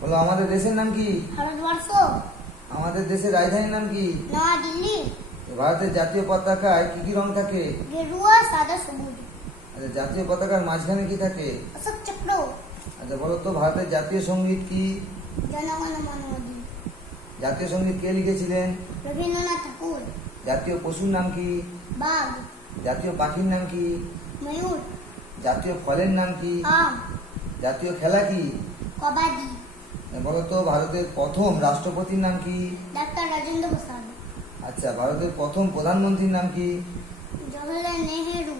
বলো আমাদের দেশের নাম কি? ভারতবর্ষ। আমাদের দেশের রাজধানীর নাম কি? নয়া দিল্লি। ভারতের জাতীয় পতাকায় কি কি রং থাকে? গেরুয়া, সাদা, সবুজ। আচ্ছা, জাতীয় পতাকার মাঝখানে কি থাকে? অশোক চক্র। আচ্ছা বলো তো ভারতের জাতীয় সঙ্গীত কি? জনগণ মন অধি। জাতীয় সঙ্গীত কে লিখেছিলেন? রবীন্দ্রনাথ ঠাকুর। জাতীয় পশুর নাম কি? বাঘ। জাতীয় পাখির নাম কি? ময়ূর। জাতীয় ফলের নাম কি? আম। জাতীয় খেলা কি? কবাডি। বলো তো ভারতের প্রথম রাষ্ট্রপতির নাম কি? ডাক্তার রাজেন্দ্র প্রসাদ। আচ্ছা, ভারতের প্রথম প্রধানমন্ত্রীর নাম কি? জওহরলাল নেহেরু।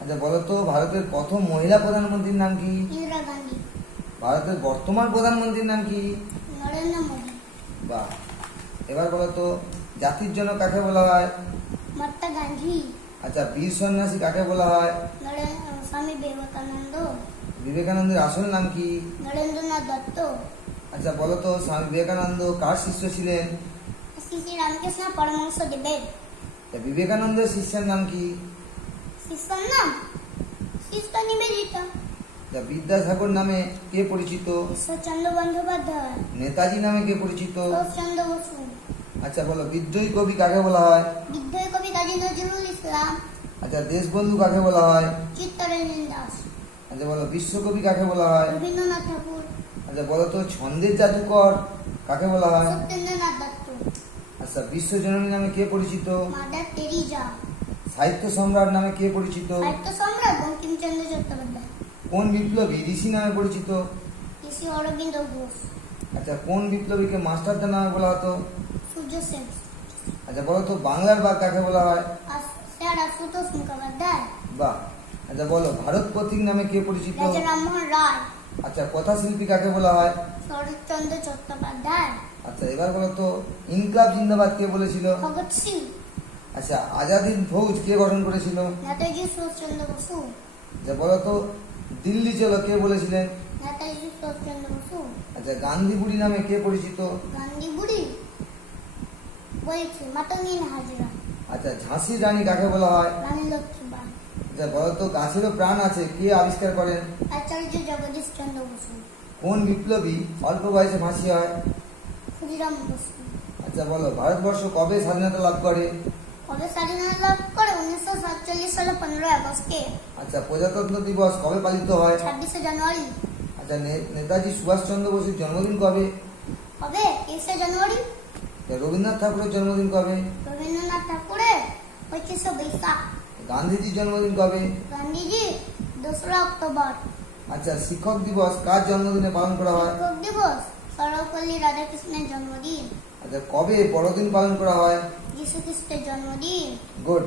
আচ্ছা বলো তো ভারতের প্রথম মহিলা প্রধানমন্ত্রীর নাম কি? ইন্দিরা গান্ধী। ভারতের বর্তমান প্রধানমন্ত্রীর নাম কি? নরেন্দ্র মোদী। বাহ। এবার বলো তো জাতির জন্য কাকে বলা হয়? মহাত্মা গান্ধী। আচ্ছা, বীর সন্ন্যাসী কাকে বলা হয়? স্বামী বিবেকানন্দ। বিবেকানন্দের আসল নাম কি? নরেন্দ্রনাথ দত্ত। আচ্ছা বলো তো স্বামী বিবেকানন্দ কার শিষ্য ছিলেন? শ্রী শ্রী রামকৃষ্ণ পরমহংস দেবের। বিবেকানন্দের শিষ্যের নাম কি? শিষ্যর নাম শিষ্য নিবেদিতা। বিদ্যাসাগর নামে কে পরিচিত? ঈশ্বরচন্দ্র বন্দ্যোপাধ্যায়। নেতাজি নামে কে পরিচিত? সুভাষচন্দ্র বসু। আচ্ছা বলো বিদ্রোহী কবি কাকে বলা হয়? বিদ্রোহী কবি কাজী নজরুল ইসলাম। আচ্ছা, দেশবন্ধু কাকে বলা হয়? চিত্তরঞ্জন দাস। আচ্ছা বলো বিশ্বকবি কাকে বলা হয়? রবীন্দ্রনাথ ঠাকুর। আচ্ছা বলো তো ছন্দের জাদুকর কাকে বলা হয়? সত্যেন্দ্রনাথ দত্ত। আচ্ছা, বিশ্বজননী নামে কে পরিচিত? Mother Teresa. সাহিত্য সম্রাট নামে কে পরিচিত? সাহিত্য সম্রাট বঙ্কিমচন্দ্র চট্টোপাধ্যায়। কোন বিপ্লবী ঋষি নামে পরিচিত? ঋষি অরবিন্দ ঘোষ। আচ্ছা, কোন বিপ্লবীকে মাস্টারদা নামে বলা হতো? সূর্য সেন। আচ্ছা বলো তো বাংলার বাঘ কাকে বলা হয়? স্যার আশুতোষ মুখোপাধ্যায়। বাহ। আচ্ছা বলো ভারত পথিক নামে কে পরিচিত? রাজা রামমোহন রায়। আচ্ছা, কথাশিল্পী কাকে বলা হয়? শরৎচন্দ্র চট্টোপাধ্যায়। আচ্ছা এবার বলো তো ইনকলাব জিন্দাবাদ কে বলেছিল? ভগৎ সিং। আচ্ছা, আজাদ হিন্দ ফৌজ কে গঠন করেছিল? নেতাজি সুভাষচন্দ্র বসু। আচ্ছা বলো তো দিল্লি চলো কে বলেছিলেন? নেতাজি সুভাষচন্দ্র বসু। আচ্ছা, গান্ধী বুড়ি নামে কে পরিচিত? গান্ধী বুড়ি বলছি মাতঙ্গিনী হাজরা। আচ্ছা, ঝাঁসির রানী কাকে বলা হয়? রানী লক্ষ্মীবাই। আচ্ছা বলো তো গাছেরও প্রাণ আছে কে আবিষ্কার করেন? আচার্য জগদীশ চন্দ্র বসু। কোন বিপ্লবী অল্প বয়সে ফাঁসি হয়? ক্ষুদিরাম বসু। আচ্ছা বলো ভারতবর্ষ কবে স্বাধীনতা লাভ করে? কবে স্বাধীনতা লাভ করে? 1947 সালে 15 আগস্টে। আচ্ছা, প্রজাতন্ত্র দিবস কবে পালিত হয়? 26শে জানুয়ারি। আচ্ছা, নেতাজি সুভাষচন্দ্র বসুর জন্মদিন কবে? কবে? 23শে জানুয়ারি। রবীন্দ্রনাথ ঠাকুরের জন্মদিন কবে? রবীন্দ্রনাথ ঠাকুরের 25শে বৈশাখ। গান্ধীজির জন্মদিন কবে? গান্ধীজি 2রা অক্টোবর। আচ্ছা, শিক্ষক দিবস কার জন্মদিনে পালন করা হয়? শিক্ষক দিবস সর্বপল্লী রাধাকৃষ্ণের জন্মদিন। আচ্ছা, কবে বড়দিন পালন করা হয়? যীশু খ্রিস্টের জন্মদিন। গুড,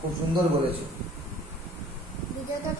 খুব সুন্দর বলেছো। ভিডিওটা